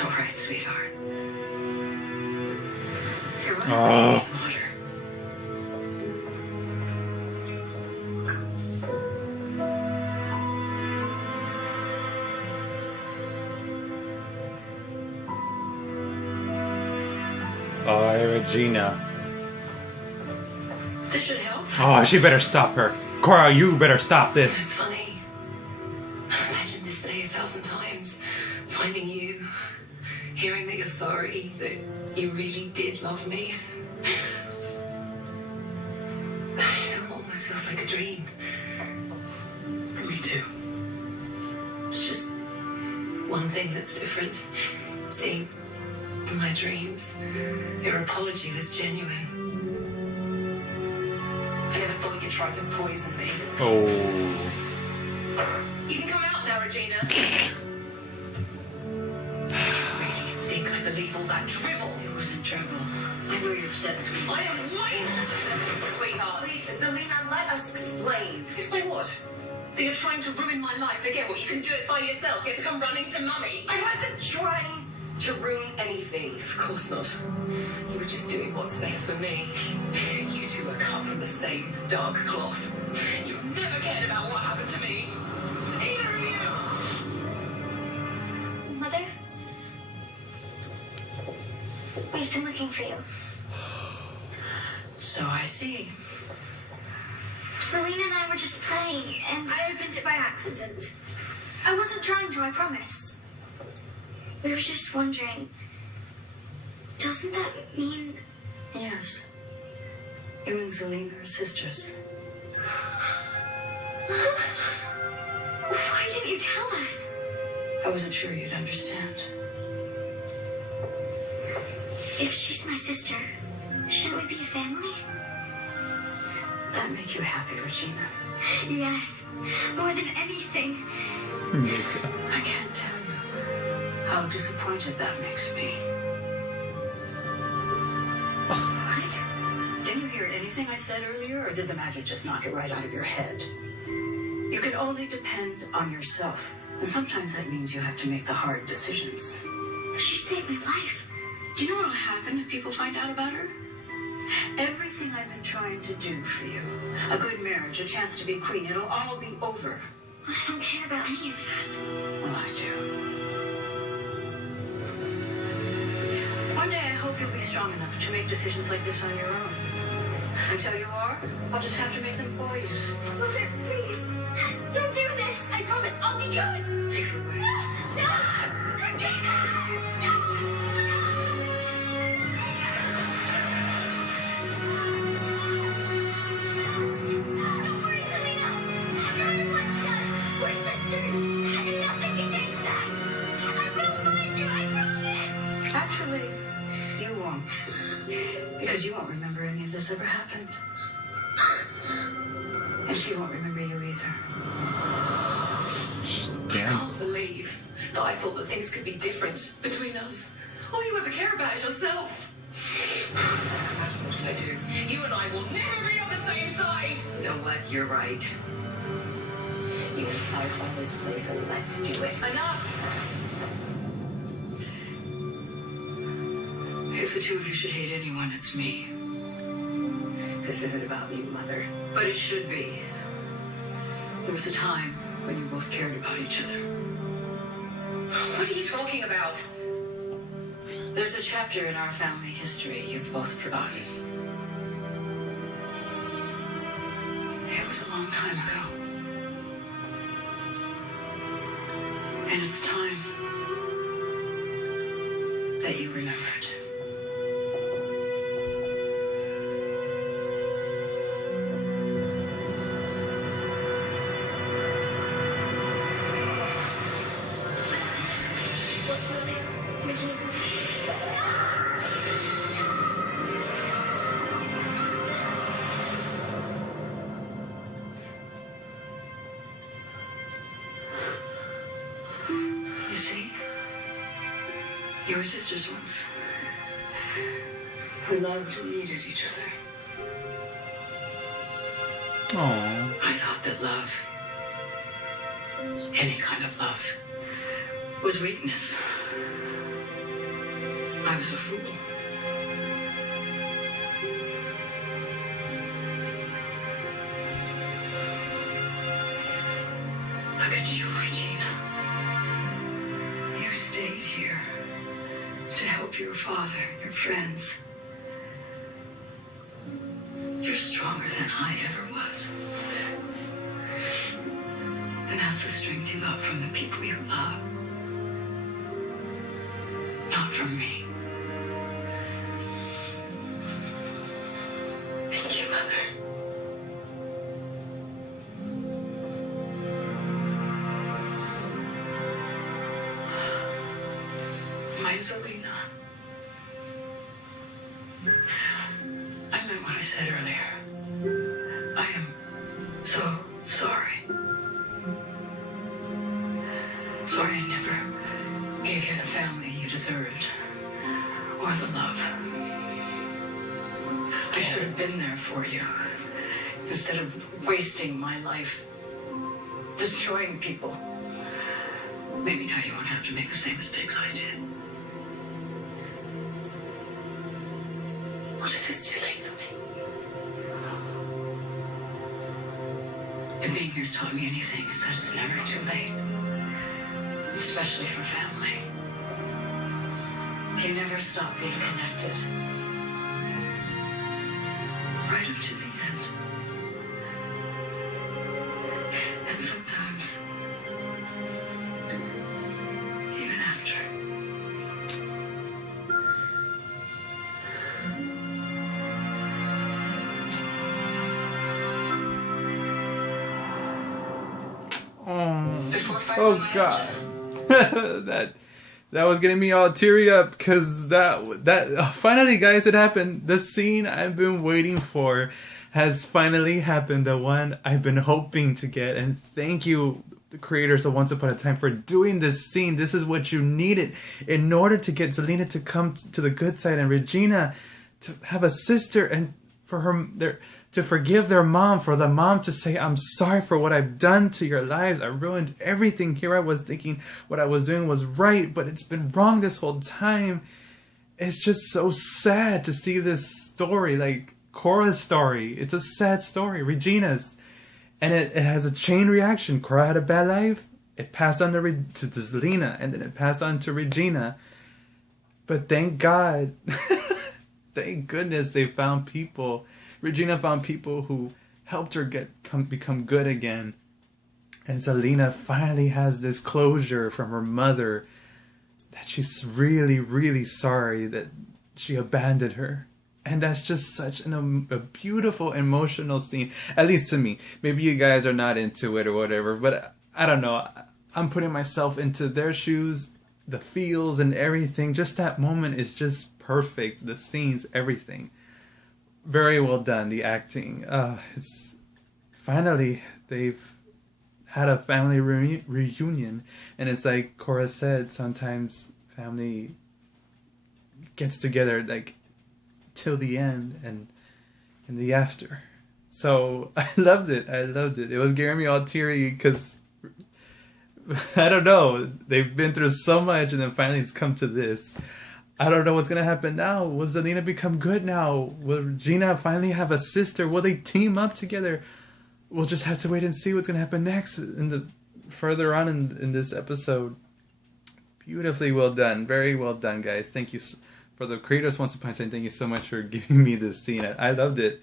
It's all right, sweetheart. Here, why don't Oh. I get some water? Oh, Regina. This should help. Oh, she better stop her. Cora, you better stop this. It's funny. I've imagined this day 1,000 times. Finding you, hearing that you're sorry, that you really did love me. It almost feels like a dream. Me too. It's just one thing that's different. See, in my dreams, your apology was genuine. I never thought you'd try to poison me. Oh. You can come out now, Regina. Do you really think I believe all that drivel? It wasn't drivel. I know you're upset, sweetie. I am way more upset, sweetheart. Please, Zelena, let us explain. Explain what? That you're trying to ruin my life. Forget what you can do it by yourself. You have to come running to Mummy. I wasn't trying to ruin anything. Of course not. You were just doing what's best for me. You two are cut from the same dark cloth. You've never cared about what happened to me. Either of you. Mother? We've been looking for you. So I see. Zelena and I were just playing, and I opened it by accident. I wasn't trying to, I promise. We were just wondering, doesn't that mean... Yes. You and Zelena are sisters. Why didn't you tell us? I wasn't sure you'd understand. If she's my sister, shouldn't we be a family? Does that make you happy, Regina? Yes, more than anything. I can't tell you how disappointed that makes me. What? Didn't you hear anything I said earlier, or did the magic just knock it right out of your head? You can only depend on yourself, and sometimes that means you have to make the hard decisions. She saved my life. Do you know what'll happen if people find out about her? Everything I've been trying to do for you, a good marriage, a chance to be queen, it'll all be over. I don't care about any of that. Well, I do. One day I hope you'll be strong enough to make decisions like this on your own. Until you are, I'll just have to make them for you. Mother, please, don't do this. I promise I'll be good. Take her away. No! Regina! No! Don't worry, Zelena. No matter what she does, we're sisters, and nothing can change that. I will find you, I promise. Actually, you won't. Because you won't remember any of this ever happened. And she won't remember you either. I Damn. can't believe that I thought that things could be different between us. All you ever care about is yourself. That's what I do. You and I will never be on the same side. You know what? You're right. You and fight for this place, and let's do it. Enough! If the two of you should hate anyone, it's me. This isn't about me, Mother. But it should be. There was a time when you both cared about each other. What are you talking about? There's a chapter in our family history you've both forgotten. It was a long time ago. And it's time that you remembered. What's your name? Regina. You see? You were sisters once. Who loved and needed each other. Oh. I thought that love, any kind of love, was weakness. I was a fool. Look at you, Regina. You stayed here to help your father, your friends. You're stronger than I ever was. And that's the strength you got from the people you love. Not from me. Thank you, Mother. My Zelena. I meant what I said earlier. I am so sorry. Sorry I never gave you the family you deserved. Or the love. I should have been there for you. Instead of wasting my life destroying people. Maybe now you won't have to make the same mistakes I did. What if it's too late for me? If being here's taught me anything, it's that it's never too late. Especially for family. You never stop being connected. Right up to the end. And sometimes, even after. Oh God. that was getting me all teary up because that finally, guys, it happened. The scene I've been waiting for has finally happened. The one I've been hoping to get. And thank you, the creators of Once Upon a Time, for doing this scene. This is what you needed in order to get Zelena to come to the good side and Regina to have a sister, and for her to forgive their mom, for the mom to say, I'm sorry for what I've done to your lives. I ruined everything. Here I was thinking what I was doing was right, but it's been wrong this whole time. It's just so sad to see this story, like Cora's story. It's a sad story, Regina's. And it has a chain reaction. Cora had a bad life. It passed on to Zelena, and then it passed on to Regina. But thank God, thank goodness they found people. Regina found people who helped her become good again. And Zelena finally has this closure from her mother that she's really, really sorry that she abandoned her. And that's just such a beautiful, emotional scene. At least to me. Maybe you guys are not into it or whatever. But I don't know. I'm putting myself into their shoes. The feels and everything. Just that moment is just perfect. The scenes, everything. Very well done. The acting. It's finally they've had a family reunion. And it's like Cora said, sometimes family gets together like till the end and in the after. So I loved it. It was getting me all teary because I don't know. They've been through so much and then finally it's come to this. I don't know what's going to happen now. Will Zelena become good now? Will Regina finally have a sister? Will they team up together? We'll just have to wait and see what's going to happen next further on in this episode. Beautifully well done. Very well done, guys. Thank you for the creators Once Upon a Time. Thank you so much for giving me this scene. I loved it.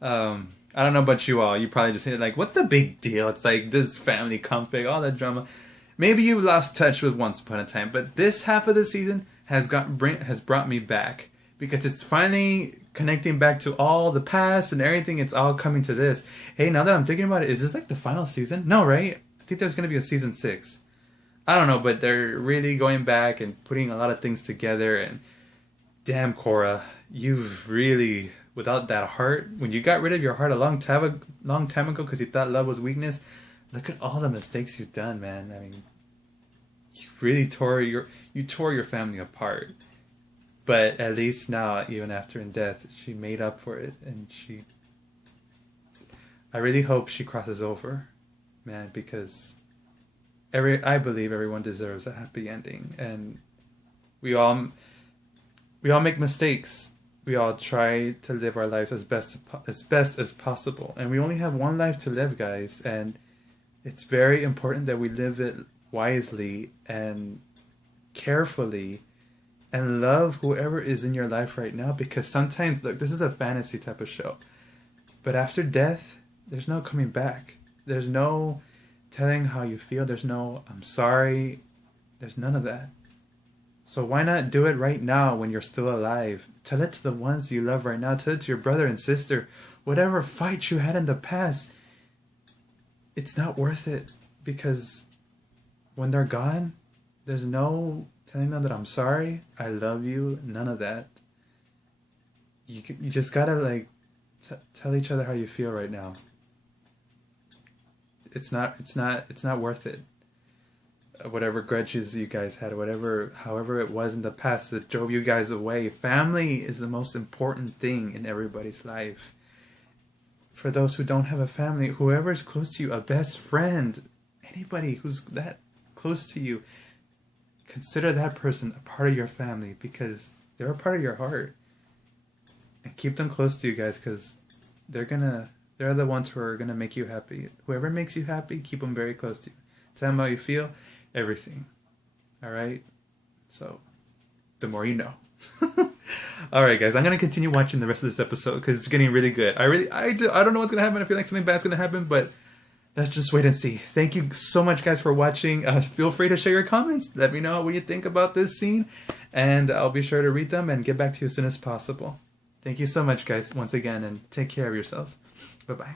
I don't know about you all. You probably just hit like, what's the big deal? It's like this family conflict, all that drama. Maybe you lost touch with Once Upon a Time, but this half of the season has brought me back because it's finally connecting back to all the past and everything. It's all coming to this. Hey, now that I'm thinking about it, is this like the final season? No, right? I think there's going to be a season 6. I don't know, but they're really going back and putting a lot of things together. And damn, Cora, you've really, without that heart, when you got rid of your heart a long time ago because you thought love was weakness, look at all the mistakes you've done, man. I mean, you really tore your family apart. But at least now, even after in death, she made up for it, and I really hope she crosses over, man, because I believe everyone deserves a happy ending, and we all, We all make mistakes. We all try to live our lives as best as possible. And we only have one life to live, guys. And it's very important that we live it wisely and carefully and love whoever is in your life right now. Because sometimes, look, this is a fantasy type of show. But after death, there's no coming back. There's no telling how you feel. There's no, I'm sorry. There's none of that. So why not do it right now when you're still alive? Tell it to the ones you love right now. Tell it to your brother and sister. Whatever fights you had in the past, it's not worth it. Because when they're gone, there's no telling them that I'm sorry, I love you, none of that. You just gotta like tell each other how you feel right now. It's not worth it. Whatever grudges you guys had, however it was in the past that drove you guys away. Family is the most important thing in everybody's life. For those who don't have a family, whoever is close to you, a best friend, anybody who's that close to you, consider that person a part of your family because they're a part of your heart. And keep them close to you guys because they're the ones who are gonna make you happy. Whoever makes you happy, keep them very close to you. Tell them how you feel, everything. All right. So, the more you know. All right, guys. I'm gonna continue watching the rest of this episode because it's getting really good. I don't know what's gonna happen. I feel like something bad's gonna happen, but let's just wait and see. Thank you so much, guys, for watching. Feel free to share your comments. Let me know what you think about this scene, and I'll be sure to read them and get back to you as soon as possible. Thank you so much, guys, once again, and take care of yourselves. Bye-bye.